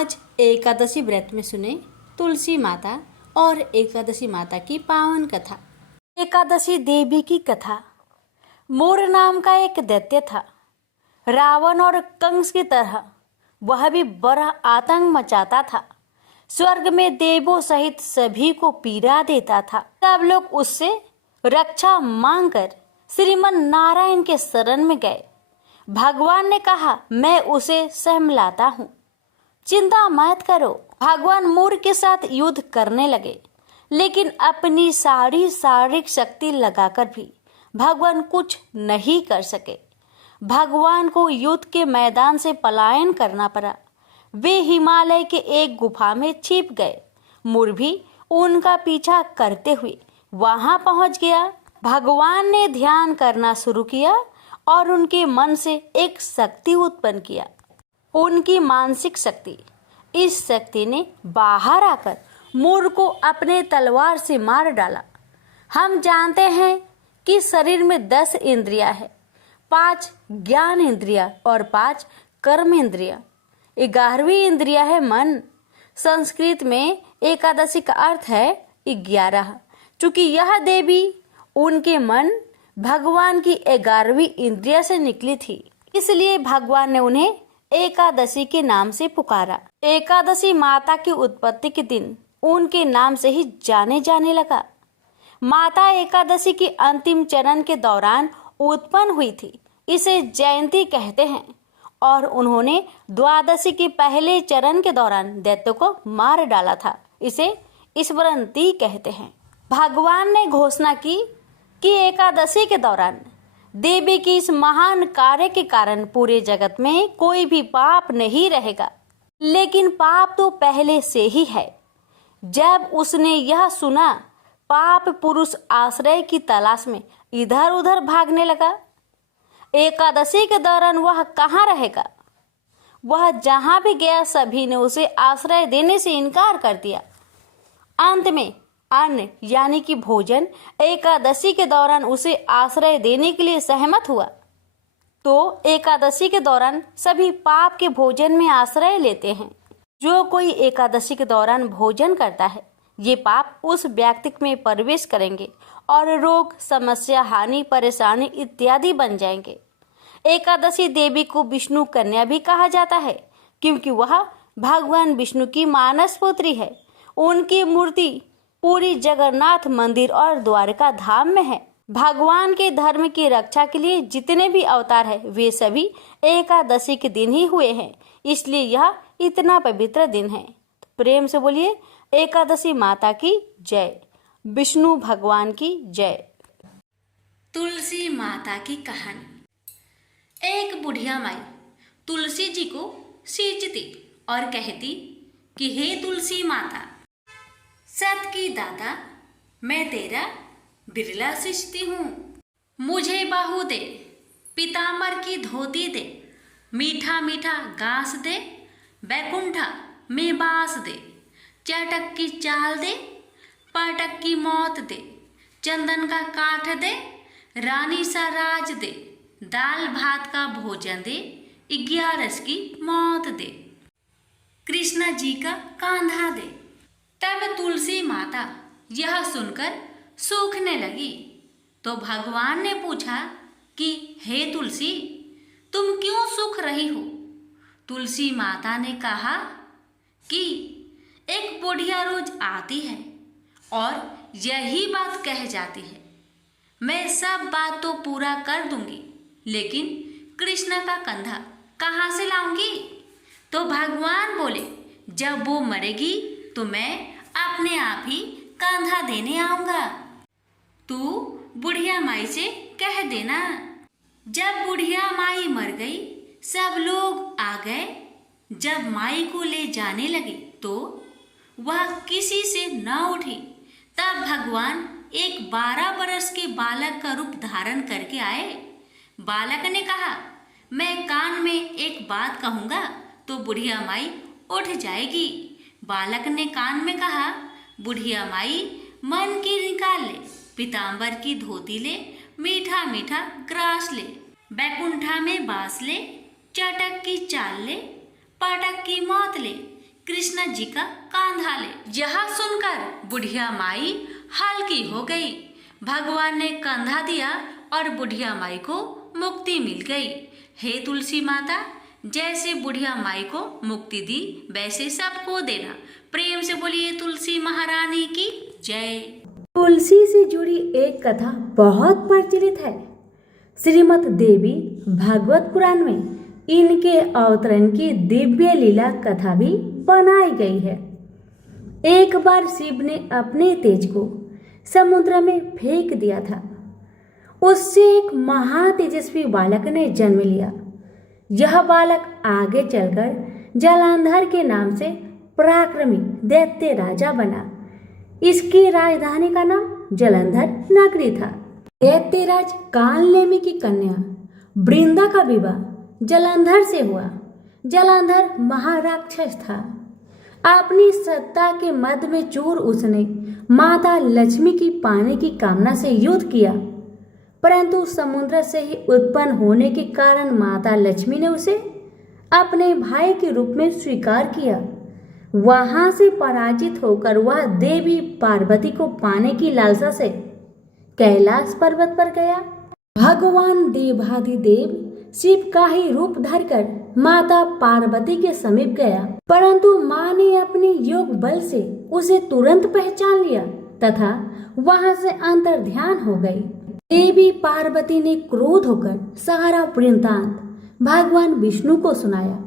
आज एकादशी व्रत में सुने तुलसी माता और एकादशी माता की पावन कथा। एकादशी देवी की कथा। मूर नाम का एक दैत्य था। रावण और कंस की तरह वह भी बड़ा आतंक मचाता था। स्वर्ग में देवों सहित सभी को पीड़ा देता था। सब लोग उससे रक्षा मांगकर श्रीमन नारायण के शरण में गए। भगवान ने कहा, मैं उसे सहमलाता हूँ, चिंता मत करो। भगवान मूर के साथ युद्ध करने लगे, लेकिन अपनी सारी शारीरिक शक्ति लगाकर भी भगवान कुछ नहीं कर सके। भगवान को युद्ध के मैदान से पलायन करना पड़ा। वे हिमालय के एक गुफा में छिप गए। मूर भी उनका पीछा करते हुए वहां पहुंच गया। भगवान ने ध्यान करना शुरू किया और उनके मन से एक शक्ति उत्पन्न किया, उनकी मानसिक शक्ति। इस शक्ति ने बाहर आकर मूर को अपने तलवार से मार डाला। हम जानते हैं कि शरीर में 10 इंद्रियां हैं, 5 ज्ञान इंद्रियां और 5 कर्म इंद्रियां। 11वीं इंद्रिया है मन। संस्कृत में एकादशी का अर्थ है 11। चूंकि यह देवी, उनके मन भगवान की 11वीं इंद्रिया से निकली थी, इसलिए भगवान ने उन्हें एकादशी के नाम से पुकारा। एकादशी माता की उत्पत्ति के दिन उनके नाम से ही जाने जाने लगा। माता एकादशी की अंतिम चरण के दौरान उत्पन्न हुई थी, इसे जयंती कहते हैं। और उन्होंने द्वादशी के पहले चरण के दौरान दैत्य को मार डाला था, इसे स्मृति कहते हैं। भगवान ने घोषणा की कि एकादशी के दौरान देवी की इस महान कार्य के कारण पूरे जगत में कोई भी पाप नहीं रहेगा। लेकिन पाप तो पहले से ही है। जब उसने यह सुना, पाप पुरुष आश्रय की तलाश में इधर उधर भागने लगा। एकादशी के दौरान वह कहाँ रहेगा? वह जहां भी गया, सभी ने उसे आश्रय देने से इनकार कर दिया। अंत में अन्न यानी कि भोजन एकादशी के दौरान उसे आश्रय देने के लिए सहमत हुआ। तो एकादशी के दौरान सभी पाप के भोजन में आश्रय लेते हैं। जो कोई एकादशी के दौरान भोजन करता है, ये पाप उस व्यक्ति में प्रवेश करेंगे और रोग, समस्या, हानि, परेशानी इत्यादि बन जाएंगे। एकादशी देवी को विष्णु कन्या भी कहा जाता है, क्योंकि वह भगवान विष्णु की मानस पुत्री है। उनकी मूर्ति पूरी जगन्नाथ मंदिर और द्वारका धाम में है। भगवान के धर्म की रक्षा के लिए जितने भी अवतार है, वे सभी एकादशी के दिन ही हुए हैं, इसलिए यह इतना पवित्र दिन है। तो प्रेम से बोलिए, एकादशी माता की जय, विष्णु भगवान की जय। तुलसी माता की कहानी। एक बुढ़िया माई तुलसी जी को सींचती और कहती कि हे तुलसी माता, सत की दाता, मैं तेरा बिरला सींचती हूँ। मुझे बाहु दे, पीतांबर की धोती दे, मीठा मीठा घास दे, बैकुंठा में बास दे, चटक की चाल दे, पाटक की मौत दे, चंदन का काठ दे, रानी सा राज दे, दाल भात का भोजन दे, 11 की मौत दे, कृष्णा जी का कांधा दे। तब तुलसी माता यह सुनकर सूखने लगी। तो भगवान ने पूछा कि हे तुलसी, तुम क्यों सूख रही हो? तुलसी माता ने कहा कि एक बुढ़िया रोज आती है और यही बात कह जाती है, मैं सब बात तो पूरा कर दूंगी, लेकिन कृष्ण का कंधा कहाँ से लाऊंगी? तो भगवान बोले, जब वो मरेगी तो मैं अपने आप ही कंधा देने आऊंगा। तू बुढ़िया माई से कह देना। जब बुढ़िया माई मर गई, सब लोग आ गए। जब माई को ले जाने लगे तो वह किसी से न उठी। तब भगवान एक 12 बरस के बालक का रूप धारण करके आए। बालक ने कहा, मैं कान में एक बात कहूँगा तो बुढ़िया माई उठ जाएगी। बालक ने कान में कहा, बुढ़िया माई मन की निकाल ले, पीतांबर की धोती ले, मीठा मीठा ग्रास ले, बैकुंठा में बास ले, चटक की चाल ले, पाटक की मौत ले, कृष्णा जी का कांधा ले। यह सुनकर बुढ़िया माई हल्की हो गई। भगवान ने कंधा दिया और बुढ़िया माई को मुक्ति मिल गई। हे तुलसी माता, जैसे बुढ़िया माई को मुक्ति दी वैसे सबको देना। प्रेम से बोलिए तुलसी महारानी की जय। तुलसी से जुड़ी एक कथा बहुत प्रचलित है। श्रीमद् देवी भागवत पुराण में इनके अवतरण की दिव्य लीला कथा भी बनाई गई है। एक बार शिव ने अपने तेज को समुद्र में फेंक दिया था। उससे एक महातेजस्वी बालक ने जन्म लिया। यह बालक आगे चलकर जलंधर के नाम से पराक्रमी दैत्य राजा बना। इसकी राजधानी का नाम जलंधर नगरी था। दैत्यराज कालनेमी की कन्या वृंदा का विवाह जलंधर से हुआ। जलंधर महाराक्षस था। अपनी सत्ता के मद में चूर उसने माता लक्ष्मी की पाने की कामना से युद्ध किया, परंतु समुद्र से ही उत्पन्न होने के कारण माता लक्ष्मी ने उसे अपने भाई के रूप में स्वीकार किया। वहां से पराजित होकर वह देवी पार्वती को पाने की लालसा से कैलाश पर्वत पर गया। भगवान देवाधिदेव शिव का ही रूप धरकर माता पार्वती के समीप गया, परंतु मां ने अपने योग बल से उसे तुरंत पहचान लिया तथा वहां से अंतर्ध्यान हो गई। देवी पार्वती ने क्रोध होकर सारा वृत्तांत भगवान विष्णु को सुनाया।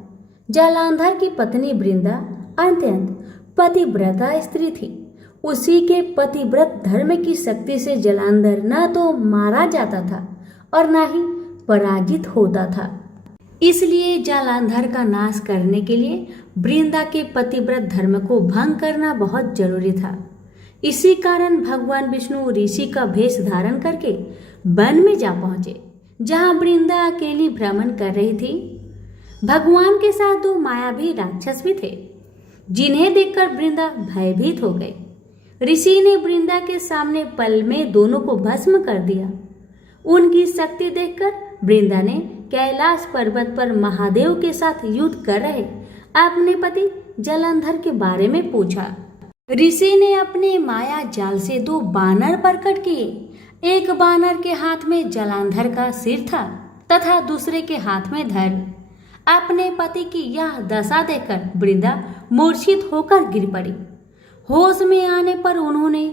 जलंधर की पत्नी वृंदा अत्यंत पतिव्रता स्त्री थी। उसी के पतिव्रत धर्म की शक्ति से जलंधर न तो मारा जाता था और न ही पराजित होता था। इसलिए जलंधर का नाश करने के लिए वृंदा के पतिव्रत धर्म को भंग करना बहुत जरूरी था। इसी कारण भगवान विष्णु ऋषि का भेष धारण करके वन में जा पहुंचे, जहां वृंदा अकेली भ्रमण कर रही थी। भगवान के साथ दो मायावी राक्षस भी थे, जिन्हें देखकर वृंदा भयभीत हो गई। ऋषि ने वृंदा के सामने पल में दोनों को भस्म कर दिया। उनकी शक्ति देखकर वृंदा ने कैलाश पर्वत पर महादेव के साथ युद्ध कर रहे अपने पति जलंधर के बारे में पूछा। ऋषि ने अपने माया जाल से दो बानर प्रकट किए। एक बानर के हाथ में जलंधर का सिर था तथा दूसरे के हाथ में धड़। अपने पति की यह दशा देखकर वृंदा मूर्छित होकर गिर पड़ी। होश में आने पर उन्होंने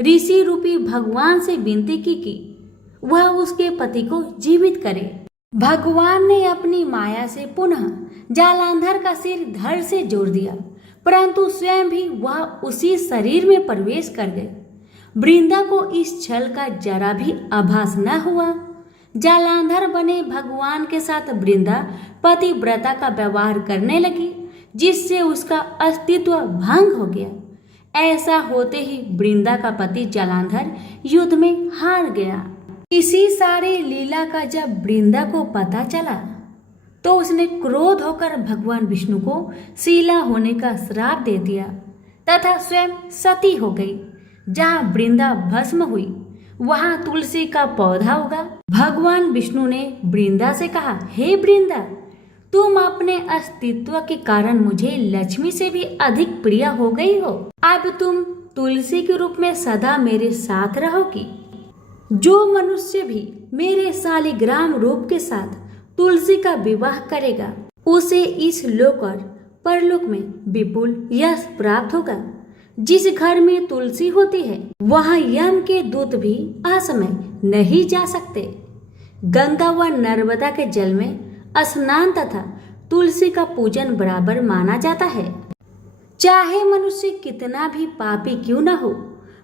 ऋषि रूपी भगवान से विनती की कि वह उसके पति को जीवित करे। भगवान ने अपनी माया से पुनः जलंधर का सिर धड़ से जोड़ दिया, परंतु स्वयं भी वह उसी शरीर में प्रवेश कर गए। वृंदा को इस छल का जरा भी आभास न हुआ। जलंधर बने भगवान के साथ वृंदा पतिव्रता का व्यवहार करने लगी, जिससे उसका अस्तित्व भंग हो गया। ऐसा होते ही वृंदा का पति जलंधर युद्ध में हार गया। इसी सारे लीला का जब वृंदा को पता चला तो उसने क्रोध होकर भगवान विष्णु को शीला होने का श्राप दे दिया तथा स्वयं सती हो गई। जहाँ वृंदा भस्म हुई वहां तुलसी का पौधा उगा। भगवान विष्णु ने वृंदा से कहा, हे वृंदा, तुम अपने अस्तित्व के कारण मुझे लक्ष्मी से भी अधिक प्रिय हो गई हो। अब तुम तुलसी के रूप में सदा मेरे साथ रहोगी। जो मनुष्य भी मेरे शालिग्राम रूप के साथ तुलसी का विवाह करेगा उसे इस लोक और परलोक में विपुल यश प्राप्त होगा। जिस घर में तुलसी होती है वहां यम के दूत भी असमय नहीं जा सकते। गंगा व नर्मदा के जल में स्नान तथा तुलसी का पूजन बराबर माना जाता है। चाहे मनुष्य कितना भी पापी क्यों न हो,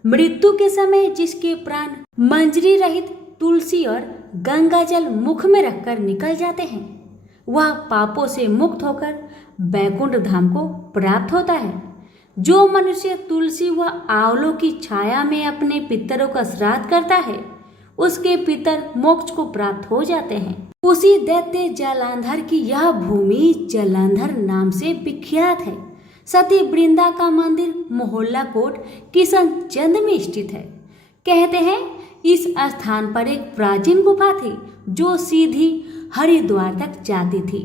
मृत्यु के समय जिसके प्राण मंजरी रहित तुलसी और गंगा जल मुख में रखकर निकल जाते हैं, वह पापों से मुक्त होकर बैकुंठ धाम को प्राप्त होता है। जो मनुष्य तुलसी व आंवलों की छाया में अपने पितरों का श्राद्ध करता है उसके पितर मोक्ष को प्राप्त हो जाते हैं। उसी दैत्य जलंधर की यह भूमि जलंधर नाम से विख्यात है। सती वृंदा का मंदिर मोहल्ला कोट किशनचंद में स्थित है। कहते हैं इस स्थान पर एक प्राचीन गुफा थी जो सीधी हरिद्वार तक जाती थी।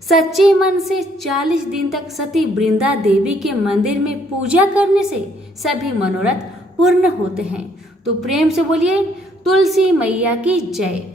सच्चे मन से 40 दिन तक सती वृंदा देवी के मंदिर में पूजा करने से सभी मनोरथ पूर्ण होते हैं। तो प्रेम से बोलिए तुलसी मैया की जय।